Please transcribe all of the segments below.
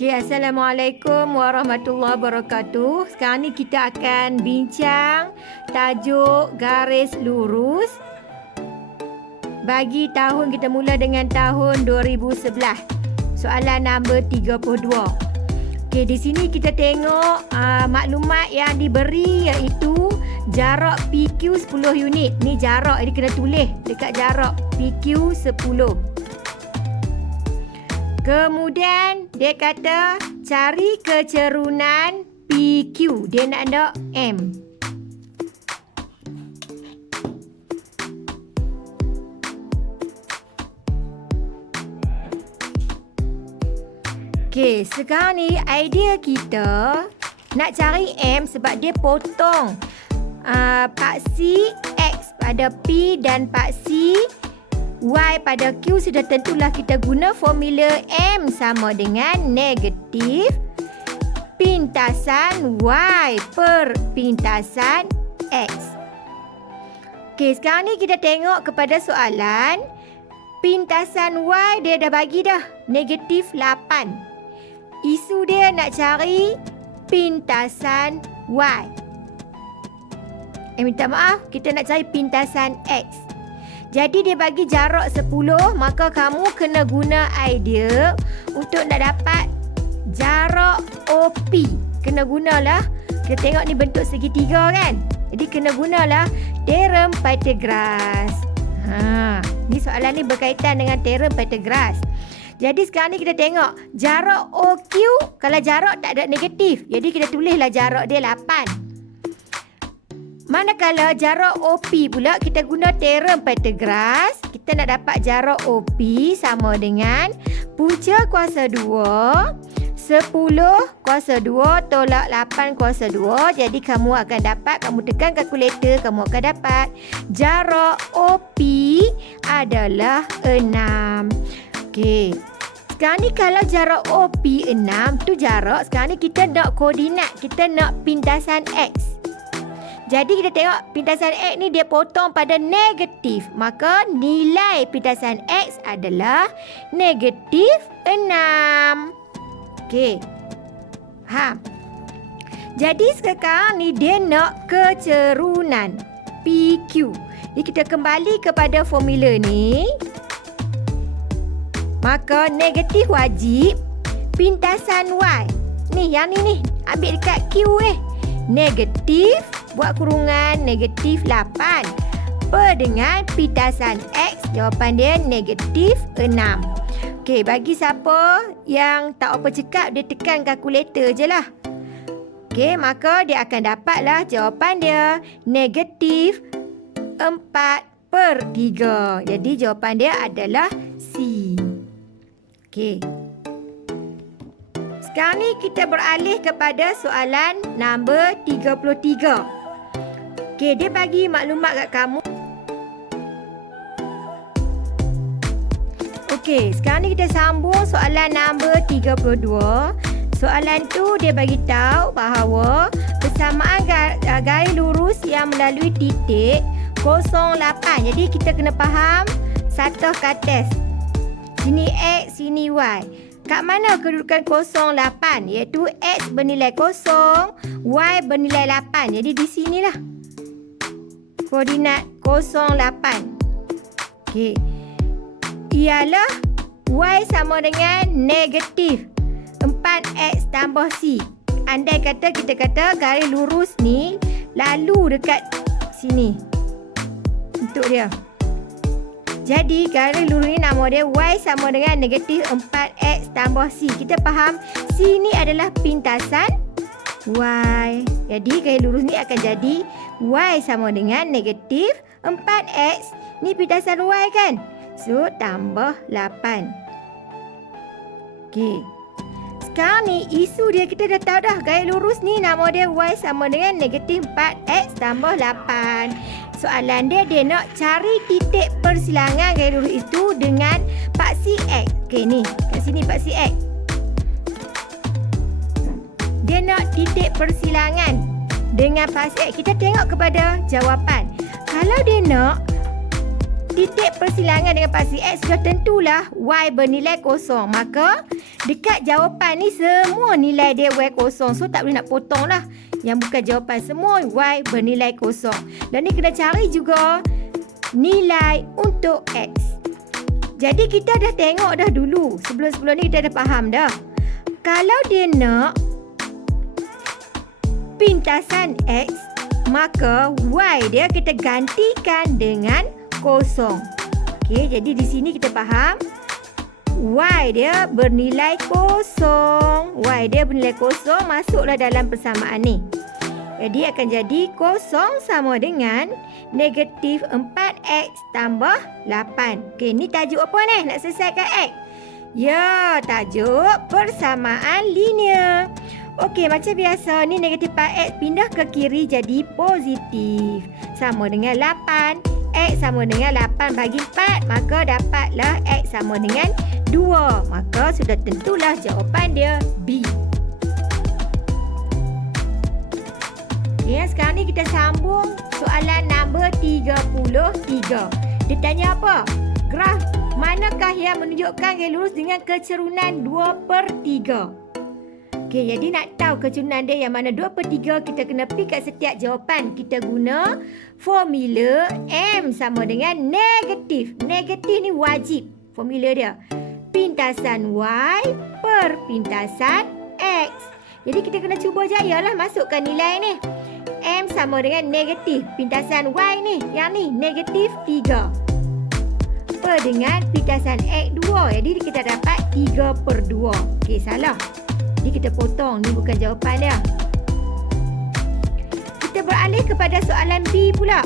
Okay, Assalamualaikum warahmatullahi wabarakatuh. Sekarang ni kita akan bincang tajuk garis lurus bagi tahun, kita mula dengan tahun 2011. Soalan nombor 32. Okay, di sini kita tengok maklumat yang diberi iaitu jarak PQ 10 unit. Ni jarak, jadi kena tulis dekat jarak PQ 10. Kemudian dia kata cari kecerunan PQ. Dia nak ada M. Okey, sekarang ni idea kita nak cari M sebab dia potong paksi X pada P dan paksi Y pada Q. Sudah tentulah kita guna formula M sama dengan negatif pintasan Y per pintasan X. Okey, sekarang ni kita tengok kepada soalan. Pintasan Y dia dah bagi dah, negatif 8. Isu dia nak cari pintasan Y. Minta maaf, kita nak cari pintasan X. Jadi dia bagi jarak 10, maka kamu kena guna idea untuk nak dapat jarak OP. Kena gunalah, kita tengok ni bentuk segitiga kan. Jadi kena gunalah teorem Pythagoras. Ni soalan ni berkaitan dengan teorem Pythagoras. Jadi sekarang ni kita tengok jarak OQ, kalau jarak tak ada negatif, jadi kita tulislah jarak dia 8. Manakala jarak OP pula kita guna teorem Pythagoras, kita nak dapat jarak OP sama dengan punca kuasa 2 10 kuasa 2 tolak 8 kuasa 2. Jadi kamu akan dapat, kamu tekan kalkulator, kamu akan dapat jarak OP adalah 6. Okey. Sekarang ni kalau jarak OP 6 tu jarak, sekarang ni kita nak koordinat, kita nak pintasan X. Jadi kita tengok pintasan X ni dia potong pada negatif. Maka nilai pintasan X adalah negatif 6. Okey. Faham? Jadi sekarang ni dia nak kecerunan PQ. Jadi kita kembali kepada formula ni. Maka negatif wajib pintasan Y. Ni yang ni ambil dekat Q negatif, buat kurungan negatif 8 per dengan pintasan X. Jawapan dia negatif 6. Okey, bagi siapa yang tak apa cekap, dia tekan kalkulator je lah. Okey, maka dia akan dapatlah jawapan dia negatif 4/3. Jadi jawapan dia adalah C. Okey. Sekarang ni kita beralih kepada soalan nombor 33. Okey, dia bagi maklumat kat kamu. Okey, sekarang ni kita sambung soalan nombor 32. Soalan tu dia bagi tahu bahawa persamaan garis lurus yang melalui titik 08. Jadi kita kena faham satu kates. Sini X, sini Y. Kat mana kedudukan 08? Iaitu X bernilai 0, Y bernilai 8. Jadi di sinilah koordinat 08. Okey. Ialah Y sama dengan negatif 4X tambah C. Andai kata kita kata garis lurus ni lalu dekat sini. Untuk dia. Jadi garis lurus ni nama dia Y sama dengan negatif 4X tambah C. Kita faham C ni adalah pintasan Y. Jadi garis lurus ni akan jadi Y sama dengan negatif 4X. Ni pintasan Y kan? So tambah 8. Okey. Sekarang ni isu dia kita dah tahu dah. Garis lurus ni nama dia Y sama dengan negatif 4X tambah 8. Soalan dia nak cari titik persilangan garis lurus itu dengan paksi X. Okey ni, kat sini paksi X. Dia nak titik persilangan dengan paksi X. Kita tengok kepada jawapan. Kalau dia nak titik persilangan dengan pasti X, sudah tentulah Y bernilai kosong. Maka dekat jawapan ni semua nilai dia Y kosong. So tak boleh nak potong lah. Yang bukan jawapan semua Y bernilai kosong. Dan ni kena cari juga nilai untuk X. Jadi kita dah tengok dah dulu. Sebelum-sebelum ni kita dah faham dah. Kalau dia nak pintasan X, maka Y dia kita gantikan dengan kosong. Okey, jadi di sini kita faham Y dia bernilai kosong. Y dia bernilai kosong, masuklah dalam persamaan ni. Jadi akan jadi kosong sama dengan negatif 4X tambah 8. Okey, ni tajuk apa ni? Nak selesaikan X? Ya, tajuk persamaan linear. Okey, macam biasa ni negatif 4X pindah ke kiri jadi positif. Sama dengan 8. X sama dengan 8 bagi 4. Maka dapatlah X sama dengan 2. Maka sudah tentulah jawapan dia B. Okay, sekarang ni kita sambung soalan nombor 33. Dia tanya apa? Graf manakah yang menunjukkan garis lurus dengan kecerunan 2/3? Okey, jadi nak tahu kecerunan dia yang mana 2/3, kita kena pergi kat setiap jawapan. Kita guna formula M sama dengan negatif. Negatif ni wajib formula dia. Pintasan Y per pintasan X. Jadi kita kena cuba jayalah masukkan nilai ni. M sama dengan negatif. Pintasan Y ni, yang ni negatif 3. Per dengan pintasan X 2. Jadi kita dapat 3/2. Okey, salah. Jadi kita potong. Ni bukan jawapan dia. Kita beralih kepada soalan B pula.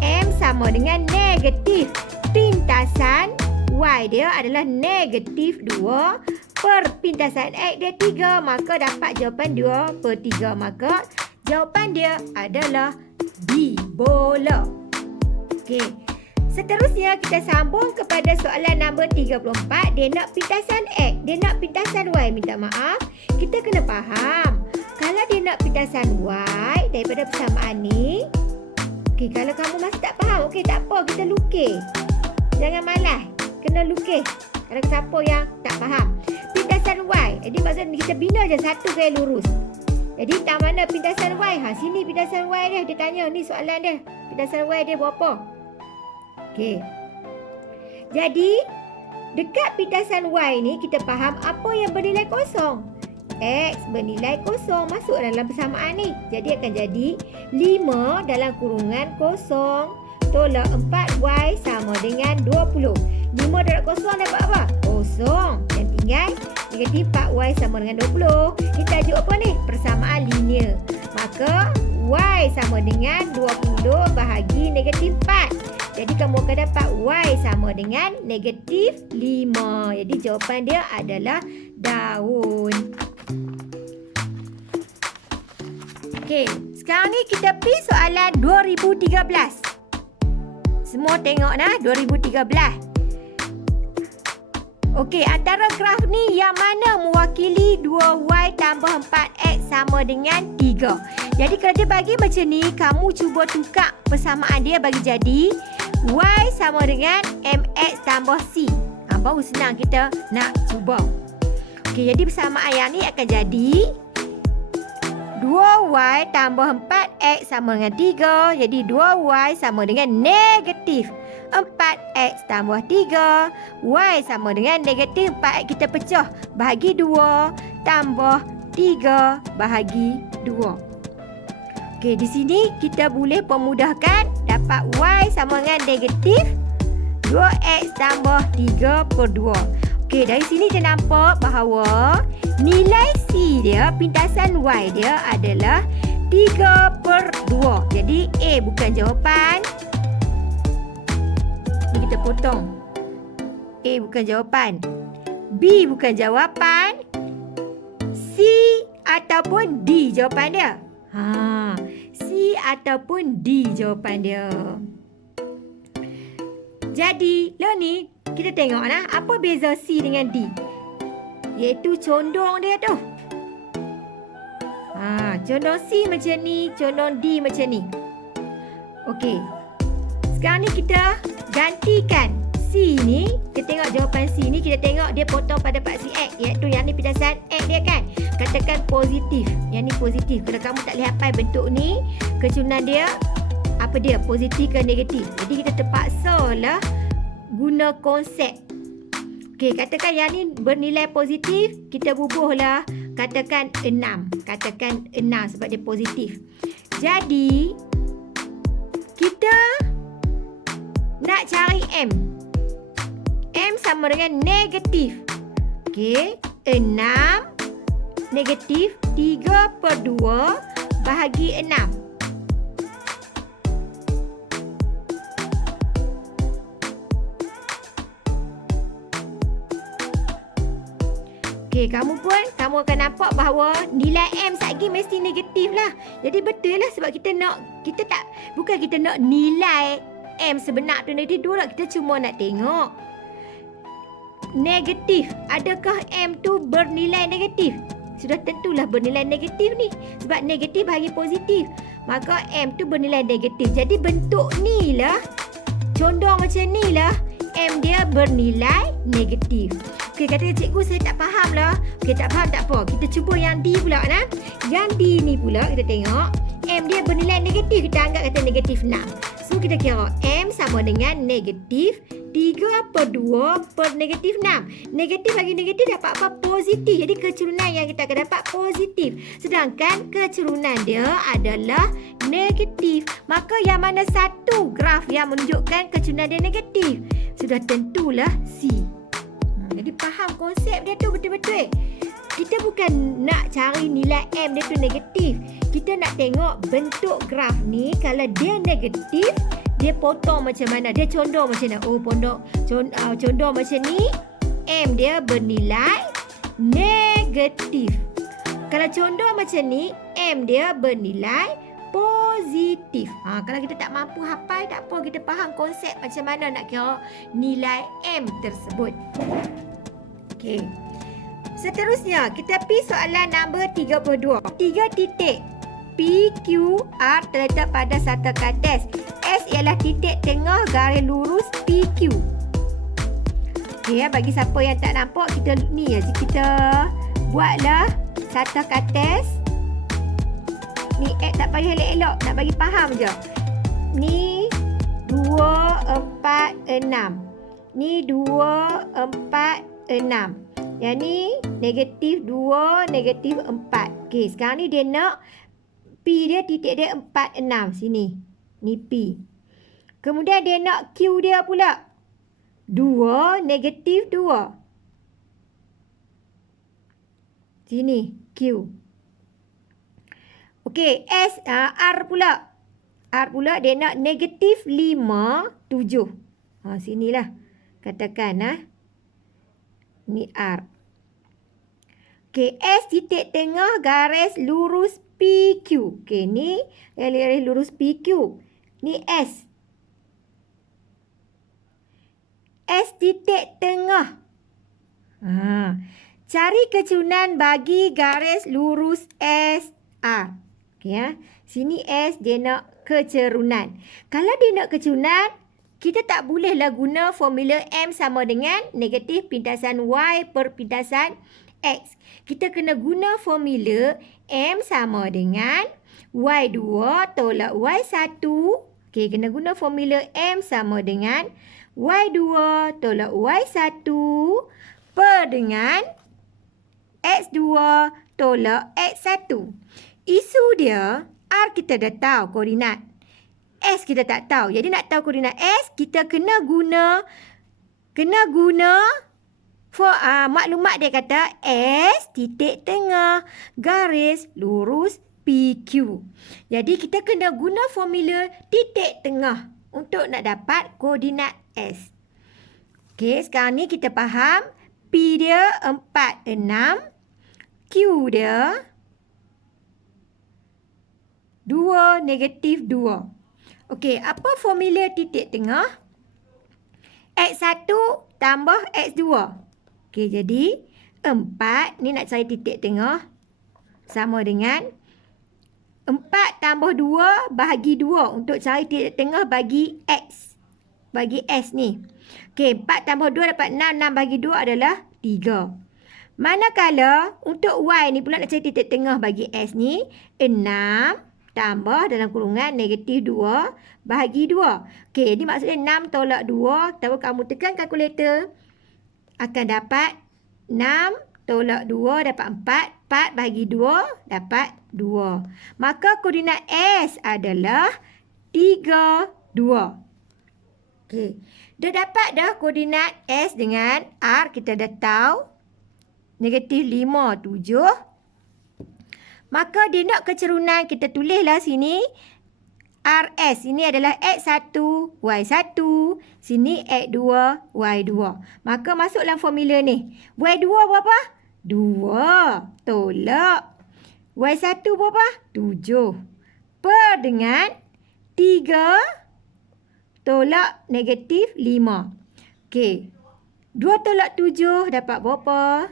M sama dengan negatif. Pintasan Y dia adalah negatif 2 per pintasan X dia 3. Maka dapat jawapan 2/3. Maka jawapan dia adalah B, bola. Okey. Seterusnya kita sambung kepada soalan nombor 34. Dia nak pintasan X, dia nak pintasan Y. Minta maaf, kita kena faham. Kalau dia nak pintasan Y daripada persamaan ni. Okey, kalau kamu masih tak faham, okey tak apa, kita lukis. Jangan malas, kena lukis. Kalau siapa yang tak faham. Pintasan Y, jadi maksudnya kita bina je satu garis lurus. Jadi tak mana pintasan Y? Sini pintasan Y dia. Dia tanya, ni soalan dia. Pintasan Y dia berapa? Okey. Jadi, dekat pintasan Y ni, kita faham apa yang bernilai kosong. X bernilai kosong. Masuk dalam persamaan ni. Jadi, akan jadi 5 dalam kurungan kosong. Tolak 4Y sama dengan 20. 5 darab kosong dapat apa? Kosong. Yang tinggal negatif 4Y sama dengan 20. Ini tajuk apa ni? Persamaan linear. Maka Y sama dengan 20 bahagi negatif 4. Jadi kamu akan dapat Y sama dengan negatif 5. Jadi jawapan dia adalah daun. Okey, sekarang ni kita pergi soalan 2013. Semua tengok nah, 2013. Okey, antara graf ni yang mana mewakili 2Y tambah 4X sama dengan 3. Jadi kalau dia bagi macam ni, kamu cuba tukar persamaan dia bagi jadi Y sama dengan MX tambah C. Baru senang kita nak cuba. Okey, jadi persamaan yang ni akan jadi 2Y tambah 4X sama dengan 3. Jadi 2Y sama dengan negatif 4X tambah 3. Y sama dengan negatif 4X. Kita pecah bahagi 2 tambah 3 bahagi 2. Okey, di sini kita boleh pemudahkan. Dapat Y sama dengan negatif 2X tambah 3/2. Okey, dari sini kita nampak bahawa nilai C dia, pintasan Y dia adalah 3/2. Jadi A bukan jawapan. Ni kita potong. A bukan jawapan. B bukan jawapan. C ataupun D jawapan dia. C ataupun D jawapan dia. Jadi, lah ni kita tengok lah apa beza C dengan D. Iaitu condong dia tu. Condong C macam ni, condong D macam ni. Okey. sekarang ni kita gantikan C ni. Kita tengok jawapan C ni, kita tengok dia potong pada paksi X, iaitu yang ni pindasan X dia kan. Katakan positif. Yang ni positif. Kalau kamu tak boleh hafal bentuk ni, kecurunan dia apa dia? Positif ke negatif. Jadi kita terpaksa lah guna konsep. Okey, katakan yang ni bernilai positif, kita bubuhlah. Katakan 6. Katakan 6 sebab dia positif. Jadi kita nak cari M. M sama dengan negatif. Okey, 6 negatif 3/2 bahagi 6. Okey, kamu akan nampak bahawa nilai M satgi mesti negatif lah. Jadi betul lah sebab bukan kita nak nilai M sebenar tu negatif dulu lah. Kita cuma nak tengok negatif. Adakah M tu bernilai negatif? Sudah tentulah bernilai negatif ni. Sebab negatif bahagi positif. Maka M tu bernilai negatif. Jadi bentuk ni lah, condong macam ni lah, M dia bernilai negatif. Okey, kata cikgu saya tak faham lah. Okey, tak faham tak apa. Kita cuba yang D pula nah. Yang D ni pula kita tengok M dia bernilai negatif. Kita anggap kata negatif 6. So kita kira M sama dengan negatif 3/2 per negatif 6. Negatif bagi negatif dapat apa? Positif. Jadi kecurunan yang kita akan dapat positif. Sedangkan kecurunan dia adalah negatif. Maka yang mana satu graf yang menunjukkan kecurunan dia negatif? Sudah tentulah C. Jadi faham konsep dia tu betul-betul. Kita bukan nak cari nilai M dia tu negatif. Kita nak tengok bentuk graf ni. Kalau dia negatif, dia potong macam mana? Dia condong macam mana? Oh, condong macam ni. M dia bernilai negatif. Kalau condong macam ni, M dia bernilai positif. Kalau kita tak mampu hafal, tak apa. Kita faham konsep macam mana nak kira nilai M tersebut. Okey. Seterusnya, kita pergi soalan nombor 32. 3 titik P, Q, R terletak pada satu kertas. S ialah titik tengah garis lurus PQ. Okey, bagi siapa yang tak nampak, kita buatlah satu kertas. Ni tak payah elok-elok, nak bagi faham je. Ni 2, 4, 6. Ni 2, 4, 6. Yang ni negatif 2, negatif 4. Okey, sekarang ni dia nak P dia, titik dia 4, 6. Sini. Ni P. Kemudian dia nak Q dia pula. 2, negatif 2. Sini. Q. Okey, R pula. R pula dia nak negatif 5, 7. Sinilah. Katakan ni R. Okey, S titik tengah garis lurus PQ. Okey, ni garis lurus PQ. Ni S. S titik tengah. Cari kecurunan bagi garis lurus SR. Okey, sini S dia nak kecurunan. Kalau dia nak kecurunan, kita tak bolehlah guna formula M sama dengan negatif pindasan Y per pindasan X. Kita kena guna formula M sama dengan Y2 tolak Y1. Okey, kena guna formula M sama dengan Y2 tolak Y1 per dengan X2 tolak X1. Isu dia, R kita dah tahu koordinat. S kita tak tahu. Jadi nak tahu koordinat S, kita kena guna maklumat dia kata S titik tengah garis lurus PQ. Jadi kita kena guna formula titik tengah untuk nak dapat koordinat S. Okey, sekarang ni kita faham P dia 4, 6. Q dia 2, negatif 2. Okey, apa formula titik tengah? X1 tambah X2. Okey, jadi 4 ni nak cari titik tengah sama dengan 4 tambah 2 bahagi 2 untuk cari titik tengah bagi X. bagi S ni. Okey, 4 tambah 2 dapat 6. 6 bagi 2 adalah 3. Manakala untuk Y ni pula nak cari titik tengah bagi S ni, 6 tambah dalam kurungan negatif 2 bahagi 2. Okey, ini maksudnya 6 tolak 2. Tahu kamu tekan kalkulator, akan dapat 6 tolak 2 dapat 4. 4 bahagi 2 dapat 2. Maka koordinat S adalah 3, 2. Okey. Dah dapat dah koordinat S dengan R. Kita dah tahu. Negatif 5, 7. Maka dia nak kecerunan. Kita tulislah sini. RS. Ini adalah X1, Y1. Sini X2, Y2. Maka masuk dalam formula ni. Y2 berapa? 2. Tolak. Y1 berapa? 7. Per dengan 3 tolak negatif 5. Okey. 2 tolak 7 dapat berapa?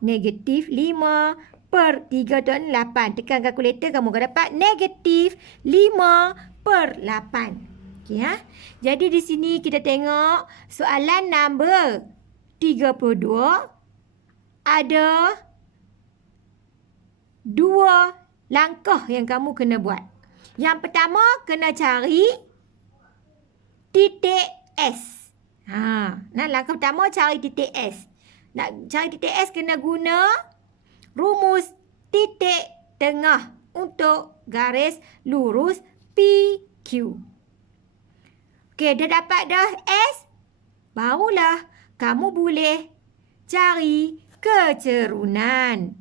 Negatif 5 per 3 dan 8. Tekan kalkulator, kamu akan dapat negatif 5 per 8. Okey, ha? Jadi di sini kita tengok soalan nombor 32 ada 2 langkah yang kamu kena buat. Yang pertama, kena cari titik S. Langkah pertama cari titik S. Nak cari titik S kena guna rumus titik tengah untuk garis lurus PQ. Okey, dah dapat dah S. Barulah kamu boleh cari kecerunan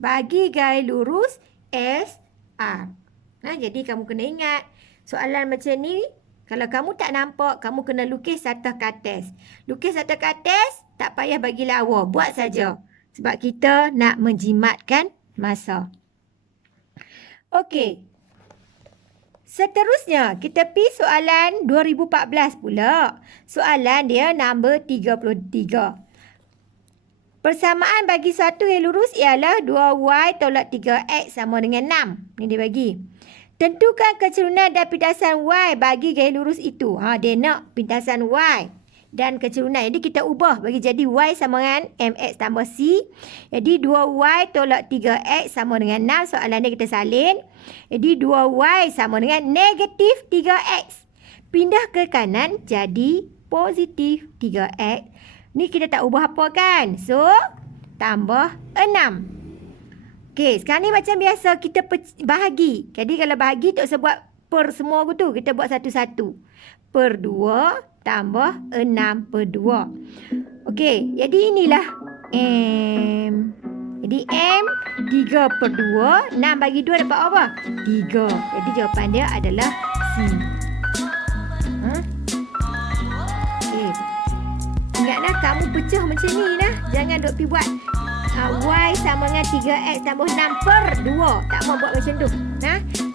bagi garis lurus SR. Jadi kamu kena ingat soalan macam ni. Kalau kamu tak nampak, kamu kena lukis atas kertas. Lukis atas kertas, tak payah bagi lawa. Buat saja. Sebab kita nak menjimatkan masa. Okey. Seterusnya, kita pergi soalan 2014 pula. Soalan dia nombor 33. Persamaan bagi satu yang lurus ialah 2Y tolak 3X sama dengan 6. Ini dia bagi. Tentukan kecerunan dan pintasan Y bagi garis lurus itu. Dia nak pintasan Y dan kecerunan. Jadi kita ubah bagi jadi Y sama dengan MX tambah C. Jadi 2Y tolak 3X sama dengan 6. Soalan ni kita salin. Jadi 2Y sama dengan negatif 3X. Pindah ke kanan jadi positif 3X. Ni kita tak ubah apa kan? So, tambah 6. Okey, sekarang ni macam biasa kita bahagi. Jadi kalau bahagi tak usah buat per semua tu. Kita buat satu-satu. Per 2 tambah 6 per 2. Okey, jadi inilah M. Jadi M 3 per 2. 6 bagi 2 dapat apa? 3. Jadi jawapan dia adalah C. Okey. Ingatlah kamu pecah macam ni lah. Jangan duk pergi buat Y sama dengan 3X tambah 6 per 2. Tak mau buat macam tu.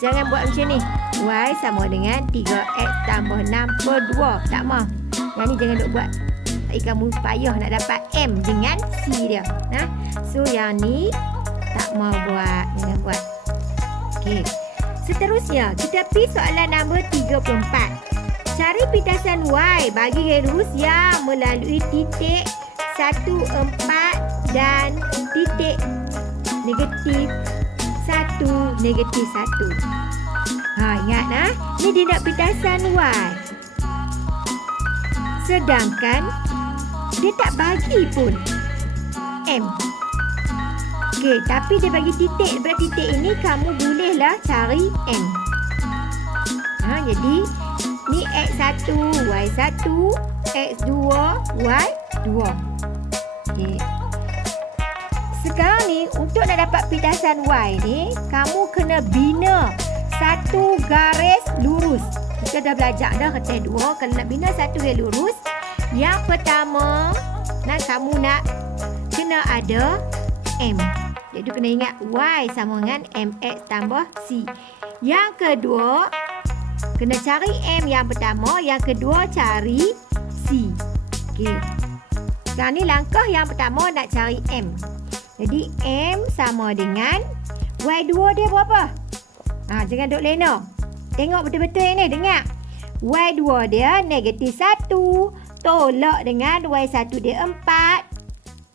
Jangan buat macam ni. Y sama dengan 3X tambah 6 per 2. Tak mau. Yang ni jangan duk buat. Kamu payah nak dapat M dengan C dia. So yang ni tak mau buat. Jangan buat. Okey. Seterusnya, kita pergi soalan nombor 34. Cari pintasan Y bagi garis lurus yang melalui titik 1, 4 dan titik negatif 1, negatif 1. Ingat ni dia nak pintasan Y. Sedangkan dia tak bagi pun M. Okey, tapi dia bagi titik. Daripada titik ini kamu bolehlah cari M. Jadi ni X1, Y1, X2, Y2. Okay. Sekarang ni untuk nak dapat pintasan Y ni, kamu kena bina satu garis lurus. Kita dah belajar dah kertas 2. Kalau nak bina satu garis lurus, yang pertama kamu nak kena ada M. Jadi kena ingat Y sama dengan MX tambah C. Yang kedua, kena cari M yang pertama. Yang kedua, cari C. Okey. Sekarang ni langkah yang pertama nak cari M. Jadi M sama dengan Y2 dia berapa? Jangan duk lena. Tengok betul-betul yang ni. Dengar. Y2 dia negatif 1. Tolak dengan Y1 dia 4.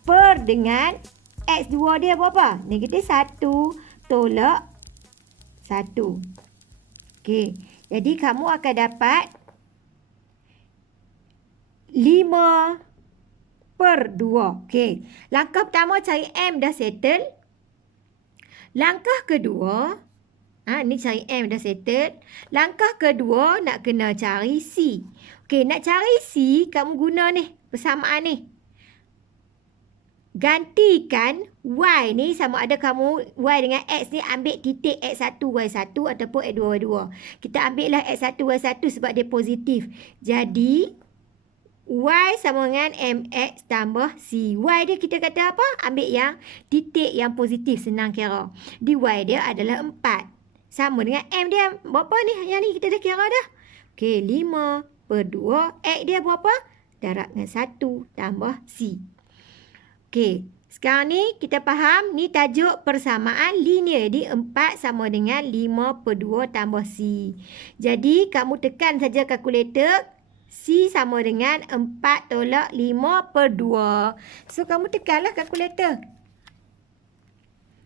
Per dengan X2 dia berapa? Negatif 1. Tolak 1. Okey. Jadi kamu akan dapat 5/2. Okey. Langkah pertama cari M dah settle. Langkah kedua, ni cari M dah settle. Langkah kedua nak kena cari C. Okey, nak cari C, kamu guna ni, persamaan ni. Gantikan Y ni sama ada kamu Y dengan X ni ambil titik X1, Y1 ataupun X2, Y2. Kita ambil lah X1, Y1 sebab dia positif. Jadi, Y sama dengan MX tambah C. Y dia kita kata apa? Ambil yang titik yang positif, senang kira. Di Y dia adalah 4. Sama dengan M dia. Berapa ni? Yang ni kita dah kira dah. Okey, 5/2. X dia berapa? Darab dengan 1 tambah C. Okey, sekarang ni kita faham ni tajuk persamaan linear. Jadi 4 sama dengan 5/2 tambah C. Jadi kamu tekan saja kalkulator. C sama dengan 4 tolak 5/2. So, kamu tekanlah kalkulator.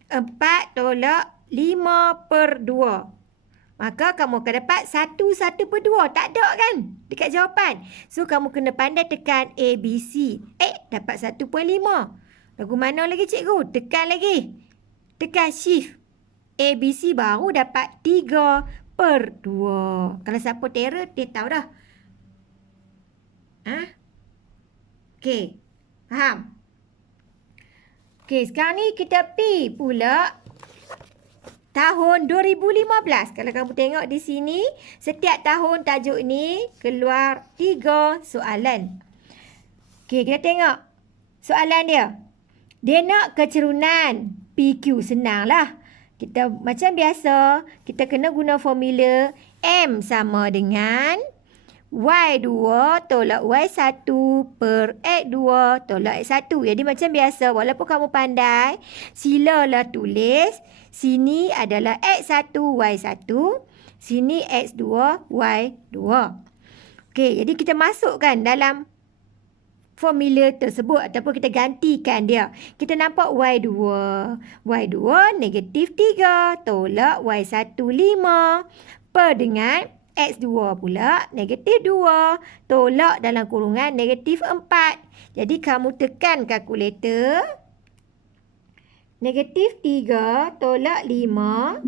4 tolak 5/2. Maka kamu akan dapat 1/2. Tak ada kan dekat jawapan. So, kamu kena pandai tekan A, B, C. Dapat 1.5. Lagu mana lagi cikgu? Tekan lagi. Tekan shift. A, B, C baru dapat 3/2. Kalau siapa terror, dia tahu dah. Okey. Faham? Okey, sekarang ni kita pi pula tahun 2015. Kalau kamu tengok di sini, setiap tahun tajuk ni keluar 3 soalan. Okey, kita tengok soalan dia. Dia nak kecerunan PQ, senanglah. Kita macam biasa, kita kena guna formula M sama dengan Y2 tolak Y1 per X2 tolak X1. Jadi macam biasa, walaupun kamu pandai, silalah tulis. Sini adalah X1, Y1. Sini X2, Y2. Okey, jadi kita masukkan dalam formula tersebut ataupun kita gantikan dia. Kita nampak Y2. Y2 negatif 3 tolak Y1 5 per dengan X2 pula negatif 2 tolak dalam kurungan negatif 4. Jadi kamu tekan kalkulator. Negatif 3 tolak 5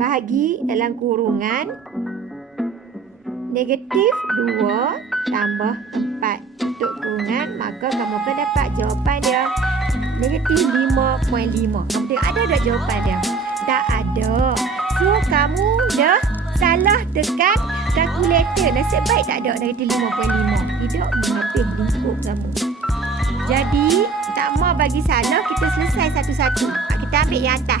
bahagi dalam kurungan negatif 2 tambah 4 untuk kurungan. Maka kamu akan dapat jawapan dia negatif 5.5. Kamu tengok ada tak jawapan dia? Tak ada. So kamu dah salah tekan kalkulator. Nasib baik tak ada negatif 5.5. Tidak menghabis lingkup kamu. Jadi, tak mau bagi salah, kita selesai satu-satu. Kita ambil yang atas.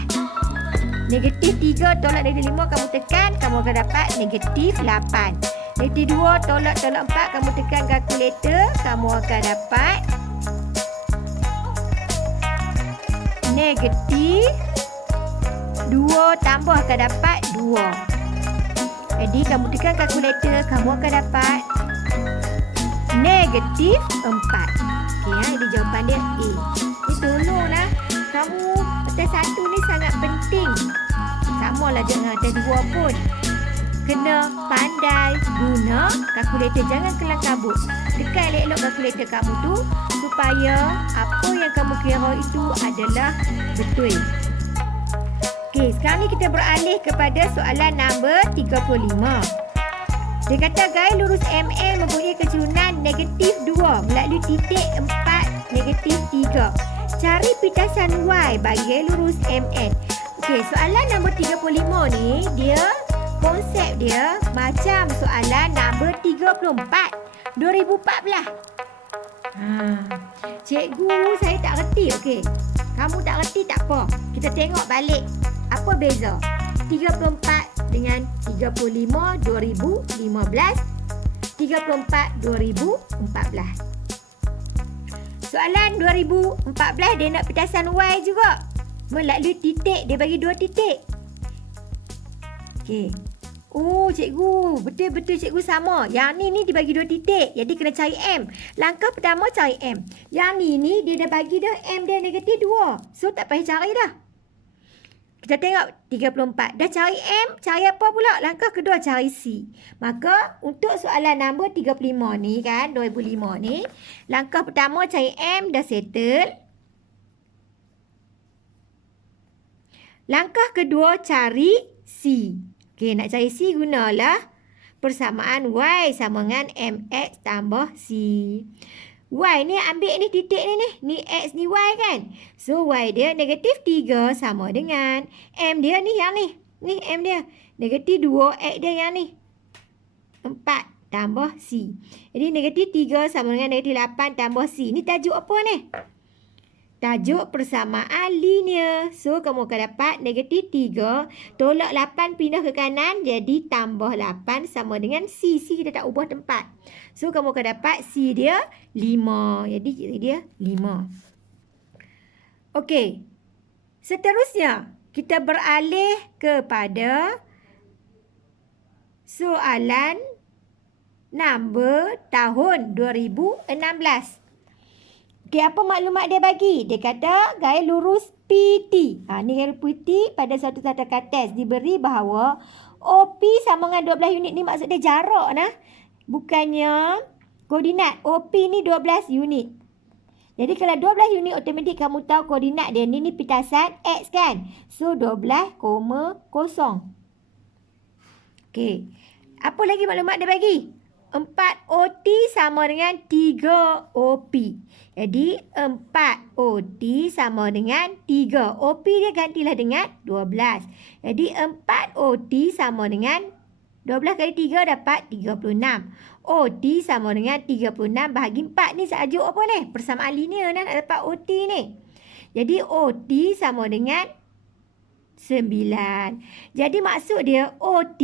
Negatif 3 tolak negatif 5, kamu tekan, kamu akan dapat negatif 8. Negatif 2 tolak 4, kamu tekan kalkulator, kamu akan dapat negatif 2 tambah akan dapat 2. Jadi, kamu tekan kalkulator, kamu akan dapat negatif 4. Okey, jadi jawapan dia A. Ni tolonglah. Kamu atas 1 ni sangat penting. Samalah dengan atas 2 pun. Kena pandai guna kalkulator. Jangan kelang kabut. Tekan elok-elok kalkulator kamu tu supaya apa yang kamu kira itu adalah betul. Okey, sekarang ni kita beralih kepada soalan nombor 35. Dia kata gaya lurus ML mempunyai kecerunan negatif 2 melalui titik 4 negatif 3. Cari pitasan Y bagi gaya lurus MN. Okey, soalan nombor 35 ni dia konsep dia macam soalan nombor 34 2014. Cikgu saya tak reti. Okey, kamu tak reti tak apa. Kita tengok balik apa beza 34 dengan 35 2015, 34 2014. Soalan 2014 dia nak pitasan Y juga. Melalui titik, dia bagi 2 titik. Okey. Oh, cikgu. Betul-betul cikgu sama. Yang ni dibagi 2 titik. Jadi kena cari M. Langkah pertama cari M. Yang ni dia dah bagi dah M dia negatif 2. So, tak payah cari dah. Kita tengok 34. Dah cari M, cari apa pula? Langkah kedua cari C. Maka, untuk soalan nombor 35 ni kan, 2005 ni, langkah pertama cari M dah settle. Langkah kedua cari C. Okey, nak cari C gunalah persamaan Y sama dengan MX tambah C. Y ni ambil ni titik ni. Ni X ni Y kan. So, Y dia negatif 3 sama dengan M dia ni yang ni. Ni M dia. Negatif 2 X dia yang ni. 4 tambah C. Jadi, negatif 3 sama dengan negatif 8 tambah C. Ni tajuk apa ni? Tajuk persamaan linear. So, kamu akan dapat negatif 3. Tolak 8 pindah ke kanan. Jadi, tambah 8 sama dengan C. C kita tak ubah tempat. So, kamu akan dapat C dia 5. Jadi, dia 5. Okey. Seterusnya, kita beralih kepada soalan nombor tahun 2016. Okey, apa maklumat dia bagi? Dia kata garis lurus PT. Ni garis PT pada satu tatakan test diberi bahawa OP sama dengan 12 unit. Ni maksud dia jarak nah. Bukannya koordinat. OP ni 12 unit. Jadi kalau 12 unit automatik kamu tahu koordinat dia. Ni pitasan X kan. So 12,0. Okey. Apa lagi maklumat dia bagi? 4 OT sama dengan 3 OP. Jadi, 4 OT sama dengan 3. OP dia gantilah dengan 12. Jadi, 4 OT sama dengan 12 kali 3 dapat 36. OT sama dengan 36 bahagi 4. Ni sahaja apa ni? Persamaan linear nak dapat OT ni. Jadi, OT sama dengan 9. Jadi, maksud dia OT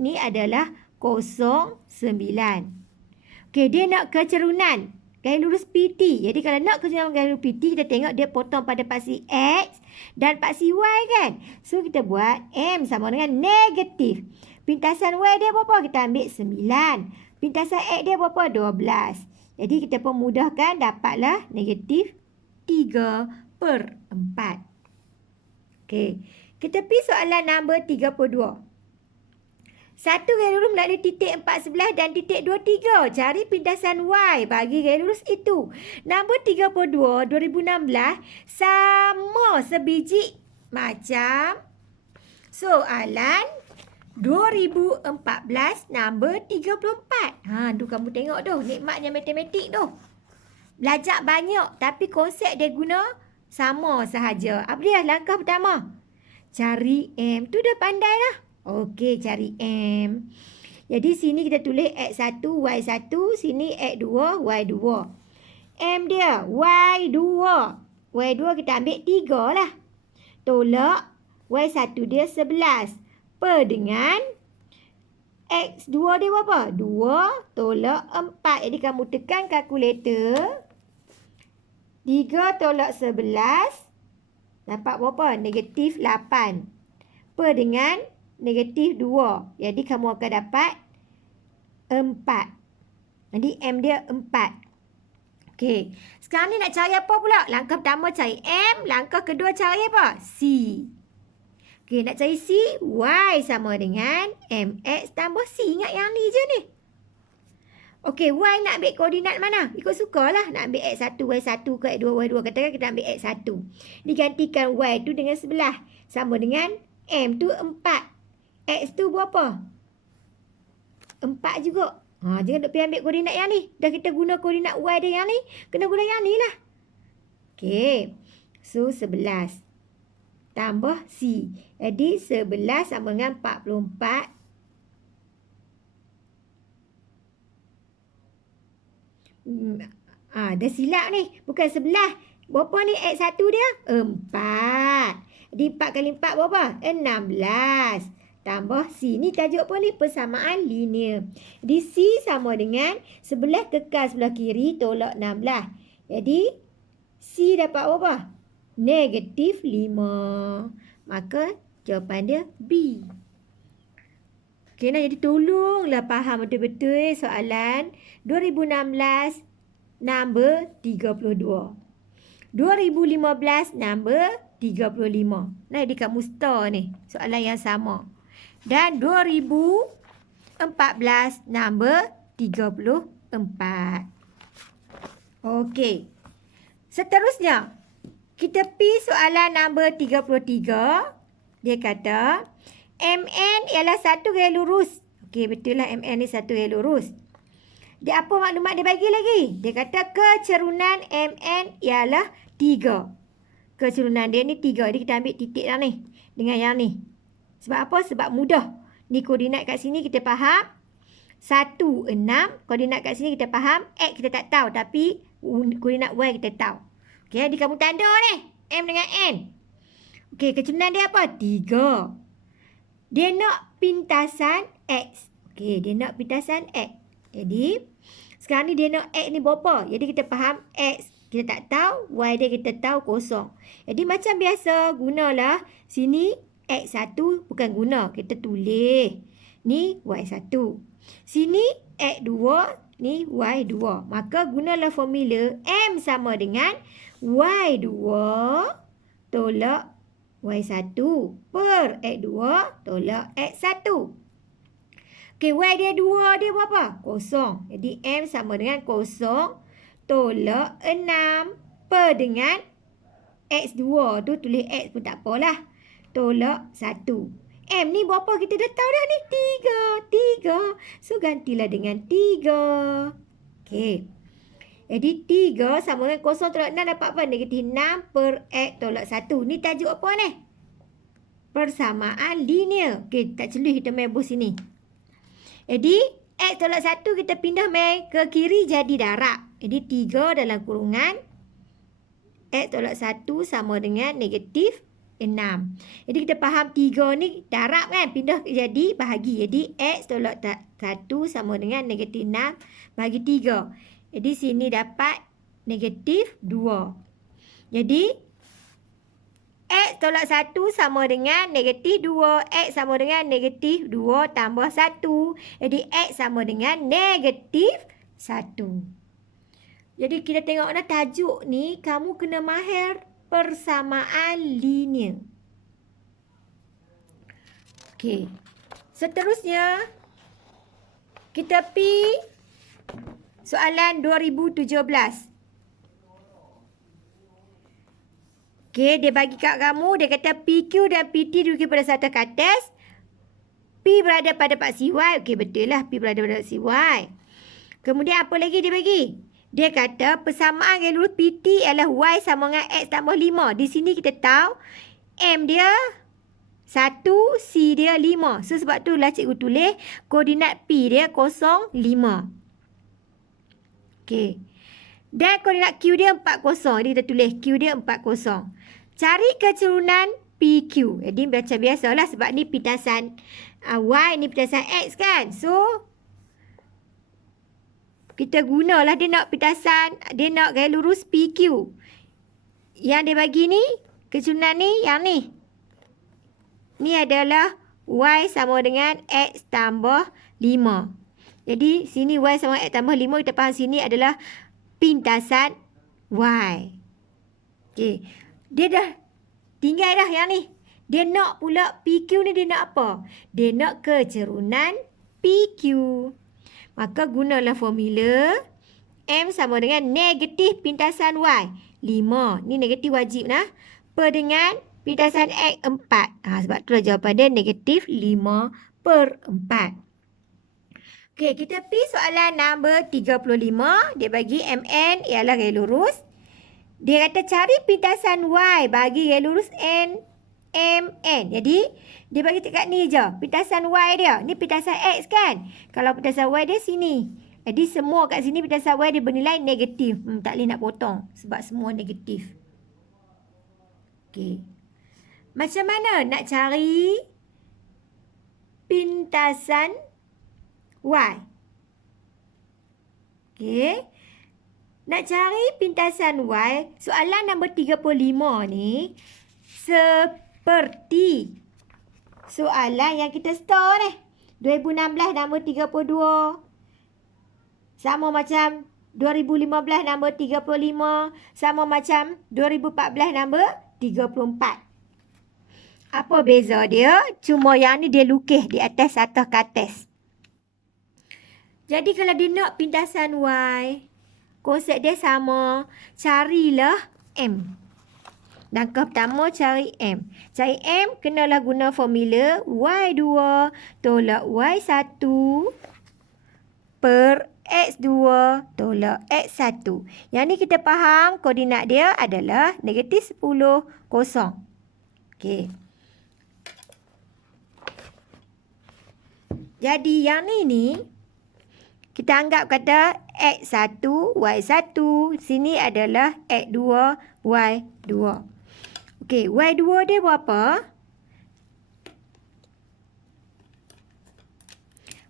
ni adalah 0, 9. Okey, dia nak kecerunan garis lurus PT. Jadi kalau nak kecerunan garis lurus PT, kita tengok dia potong pada paksi X dan paksi Y kan. So kita buat M sama dengan negatif. Pintasan Y dia berapa? Kita ambil 9. Pintasan X dia berapa? 12. Jadi kita pemudahkan, dapatlah negatif 3/4. Okey, kita pergi soalan nombor 32. Satu garis lurus melalui titik 411 dan titik 23. Cari pintasan Y bagi garis lurus itu. Nombor 32, 2016 sama sebiji macam soalan 2014 nombor 34. Tu kamu tengok tu. Nikmatnya matematik tu. Belajar banyak tapi konsep dia guna sama sahaja. Apa dia? Langkah pertama. Cari M. Tu dah pandai lah. Okey, cari M. Jadi, sini kita tulis X1, Y1. Sini X2, Y2. M dia Y2. Y2 kita ambil 3 lah. Tolak Y1 dia 11. Per dengan X2 dia berapa? 2 tolak 4. Jadi, kamu tekan kalkulator. 3 tolak 11. Dapat berapa? Negatif 8. Per dengan negatif 2. Jadi, kamu akan dapat 4. Jadi, M dia 4. Okey. Sekarang ni nak cari apa pula? Langkah pertama cari M. Langkah kedua cari apa? C. Okey, nak cari C. Y sama dengan MX tambah C. Ingat yang ni je ni. Okey, Y nak ambil koordinat mana? Ikut sukalah. Nak ambil X1, Y1 ke X2, Y2. Katakan kita ambil X1. Digantikan Y tu dengan sebelah. Sama dengan M tu 4. X tu berapa? 4 juga. Jangan duk pergi ambil koordinat yang ni. Dah kita guna koordinat Y dia yang ni. Kena guna yang ni lah. Okey. So, 11. Tambah C. Jadi, 11 sama dengan 44. Dah silap ni. Bukan 11. Berapa ni X1 dia? 4. Jadi, 4 kali 4 berapa? 16. Tambah C. Ni tajuk apa ni? Persamaan linear. Jadi, C sama dengan sebelah kekal sebelah kiri tolak 16. Jadi, C dapat berapa? Negatif 5. Maka, jawapan dia B. Okey, nah jadi tolonglah faham betul-betul soalan 2016 nombor 32. 2015 nombor 35. Nah, di kat Musta ni, soalan yang sama. Dan 2014 nombor 34. Okey. Seterusnya, kita pergi soalan nombor 33. Dia kata, MN ialah satu garis lurus. Okey, betul lah MN ni satu garis lurus. Dia apa maklumat dia bagi lagi? Dia kata kecerunan MN ialah 3. Kecerunan dia ni 3. Jadi kita ambil titik lah ni. Dengan yang ni. Sebab apa? Sebab mudah. Ni koordinat kat sini kita faham. 1, 6. Koordinat kat sini kita faham. X kita tak tahu. Tapi koordinat Y kita tahu. Okey, jadi kamu tanda ni. M dengan N. Okey, kecerunan dia apa? 3. Dia nak pintasan X. Okey, dia nak pintasan X. Jadi, sekarang ni dia nak X ni berapa? Jadi, kita faham X kita tak tahu, Y dia kita tahu kosong. Jadi, macam biasa, gunalah sini X1 bukan guna. Kita tulis. Ni Y1. Sini X2, ni Y2. Maka, gunalah formula M sama dengan Y2 tolak Y1 per X2 tolak X1. Okey, Y dia 2, dia berapa? Kosong. Jadi, M sama dengan kosong tolak 6 per dengan X2 tu. Tulis X pun tak apalah. Tolak 1. M ni berapa? Kita dah tahu dah ni. 3. So, gantilah dengan 3. Okey. Jadi, 3 sama dengan kosong tolak 6 dapat apa? Negatif 6 per X tolak 1. Ni tajuk apa ni? Persamaan linear. Okey, tak celui kita main bos sini. Jadi, X tolak 1 kita pindah main ke kiri jadi darab. Jadi, 3 dalam kurungan X tolak 1 sama dengan negatif 6. Jadi, kita faham 3 ni darab kan? Pindah jadi bahagi. Jadi, X tolak 1 sama dengan negatif 6 bahagi 3. Jadi, sini dapat negatif 2. Jadi, X tolak 1 sama dengan negatif 2. X sama dengan negatif 2 tambah 1. Jadi, X sama dengan negatif 1. Jadi, kita tengok dah tajuk ni. Kamu kena mahir persamaan linear. Okey. Seterusnya, kita pergi soalan 2017. Okey, dia bagi kat kamu, dia kata PQ dan PT diukir pada satu kates. P berada pada paksi Y. Okey, betul lah P berada pada paksi Y. Kemudian apa lagi dia bagi? Dia kata persamaan garis lurus PT ialah Y sama dengan X tambah 5. Di sini kita tahu M dia 1, C dia 5. So, sebab tu lah cikgu tulis koordinat P dia 0, 5. Okey. Dan koordinat Q dia 40. Jadi, kita tulis Q dia 40. Cari kecerunan PQ. Jadi, macam biasalah sebab ni pintasan Y, ni pintasan X kan. So, kita gunalah dia nak pintasan, dia nak garis lurus PQ. Yang dia bagi ni, kecerunan ni, yang ni. Ni adalah Y sama dengan X tambah 5. Jadi, sini Y sama X tambah 5. Kita faham sini adalah pintasan Y. Okey. Dia dah tinggal dah yang ni. Dia nak pula PQ ni dia nak apa? Dia nak kecerunan PQ. Maka gunalah formula M sama dengan negatif pintasan Y. 5. Ni negatif wajib nah. Per dengan pintasan X 4. Sebab tu lah jawapan dia negatif 5 per 4. Okey, kita pergi soalan nombor 35. Dia bagi MN ialah garis lurus. Dia kata cari pintasan Y bagi garis lurus MN. Jadi, dia bagi dekat ni je. Pintasan Y dia. Ni pintasan X kan? Kalau pintasan Y dia sini. Jadi, semua kat sini pintasan Y dia bernilai negatif. Tak boleh nak potong. Sebab semua negatif. Okey. Macam mana nak cari pintasan Y? Okey. Nak cari pintasan Y, soalan nombor 35 ni seperti soalan yang kita store ni. 2016 nombor 32. Sama macam 2015 nombor 35. Sama macam 2014 nombor 34. Apa beza dia? Cuma yang ni dia lukis di atas atas kates. Jadi kalau dia nak pindasan Y, konsep dia sama. Carilah M. Langkah pertama cari M. Cari M kenalah guna formula Y2 tolak Y1 per X2 tolak X1. Yang ni kita faham koordinat dia adalah negatif 10, kosong. Okey. Jadi yang ni kita anggap kata X1, Y1. Sini adalah X2, Y2. Okey, Y2 dia berapa?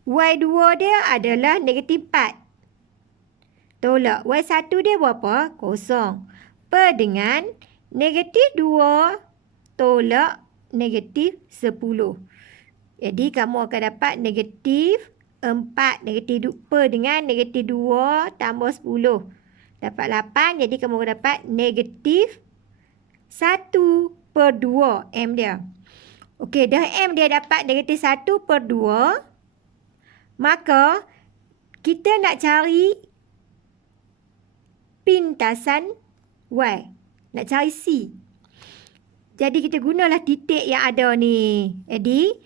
Y2 dia adalah negatif 4. Tolak Y1 dia berapa? Kosong. Per dengan negatif 2 tolak negatif 10. Jadi kamu akan dapat negatif 4. Negatif per dengan negatif 2 tambah 10. Dapat 8. Jadi kamu akan dapat negatif 1 per 2 M dia. Okey, dah M dia dapat negatif 1 per 2. Maka, kita nak cari pintasan Y. Nak cari C. Jadi, kita gunalah titik yang ada ni. Jadi,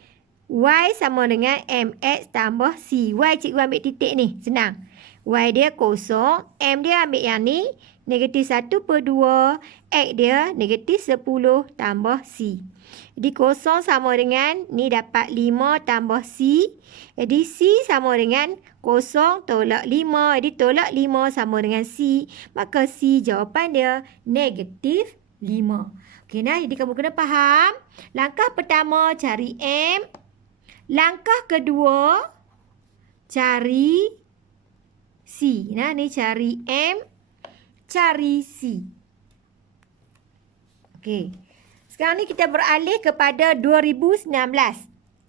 Y sama dengan MX tambah C. Y cikgu ambil titik ni. Senang. Y dia kosong. M dia ambil yang ni. Negatif 1 per 2. X dia negatif 10 tambah C. Jadi kosong sama dengan ni dapat 5 tambah C. Jadi C sama dengan kosong tolak 5. Jadi tolak 5 sama dengan C. Maka C jawapan dia negatif 5. Okey nah, jadi kamu kena faham. Langkah pertama cari M. Langkah kedua cari C. Nah, ni cari M, cari C. Okey. Sekarang ni kita beralih kepada 2019.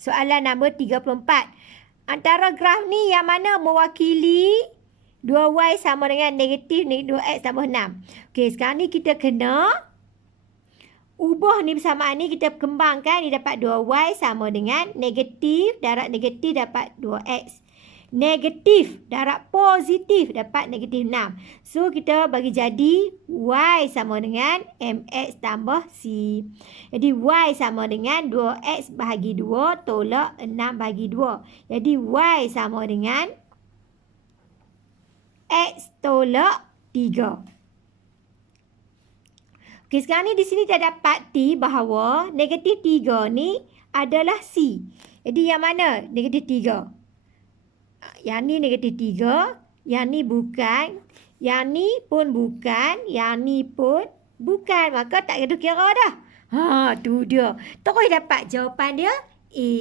Soalan nombor 34. Antara graf ni yang mana mewakili 2Y sama dengan negatif 2X tambah 6. Okey, sekarang ni kita kena ubah ni persamaan ni, kita kembangkan. Ni dapat 2Y sama dengan negatif darab negatif dapat 2X. Negatif darab positif dapat negatif 6. So, kita bagi jadi Y sama dengan MX tambah C. Jadi, Y sama dengan 2X bahagi 2 tolak 6 bahagi 2. Jadi, Y sama dengan X tolak 3. Okey, sekarang ni di sini kita dapati bahawa negatif 3 ni adalah C. Jadi, yang mana negatif 3? Yang ni negatif 3. Yang ni bukan. Yang ni pun bukan. Yang ni pun bukan. Maka tak kira dah. Tu dia. Terus dapat jawapan dia A.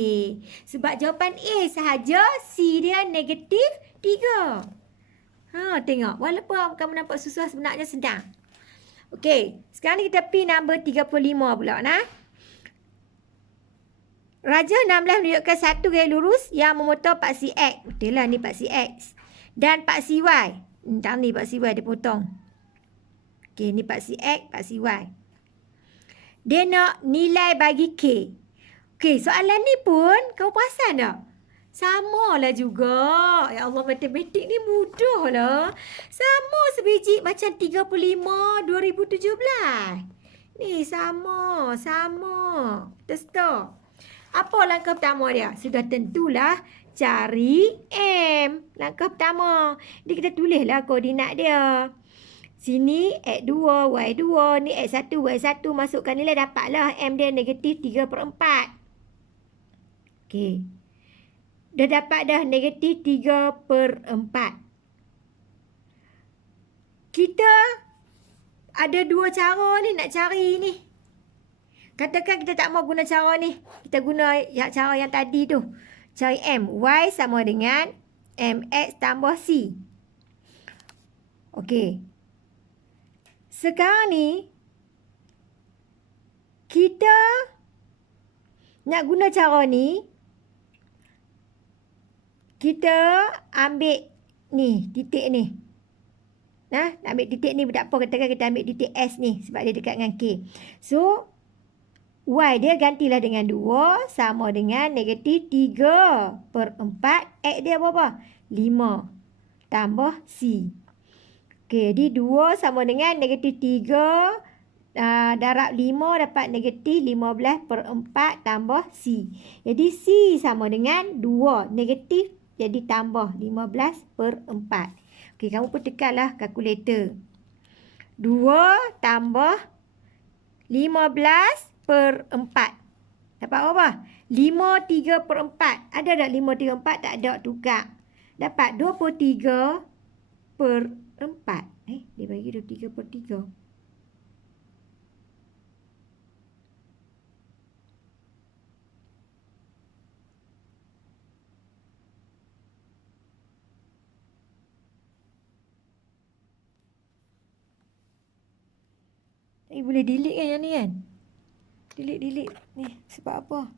Sebab jawapan A sahaja, C dia negatif 3. Tengok. Walaupun kamu nampak susah, sebenarnya senang. Okey. Sekarang ni kita pergi nombor 35 pula nah. Raja 16 menunjukkan satu garis lurus yang memotong paksi X. Betul lah ni paksi X. Dan paksi Y. Entah ni paksi Y dia potong. Okey, ni paksi X, paksi Y. Dia nak nilai bagi K. Okey, soalan ni pun kau perasan tak? Sama lah juga. Ya Allah, matematik ni mudah lah. Sama sebiji macam 35 2017. Ni sama. Betul. Apa langkah pertama dia? Sudah tentulah cari M. Langkah pertama. Jadi kita tulislah koordinat dia. Sini X2, Y2. Ni X1, Y1. Masukkan nilai, dapatlah M dia negatif 3/4. Okey. Dah dapat dah negatif 3/4. Kita ada dua cara ni nak cari ni. Katakan kita tak mau guna cara ni. Kita guna cara yang tadi tu. Cari M. Y sama dengan MX tambah C. Okey. Sekarang ni, kita nak guna cara ni. kita ambil ni, titik ni. Nah, ambil titik ni tak apa, katakan kita ambil titik S ni sebab dia dekat dengan K. So, Y dia gantilah dengan 2 sama dengan negatif 3/4. X dia berapa? 5 tambah C. Okey, jadi 2 sama dengan negatif 3 darab 5 dapat negatif 15/4 tambah C. Jadi C sama dengan 2. Negatif jadi tambah 15/4. Okey, kamu pun tekanlah kalkulator. 2 tambah 15/4. Dapat apa? 5/3/4. Ada tak 5/3/4? Tak ada, tukar. Dapat 23/4. Dia bagi 23/3. Boleh delete kan yang ni kan? Delete ni. Sebab apa?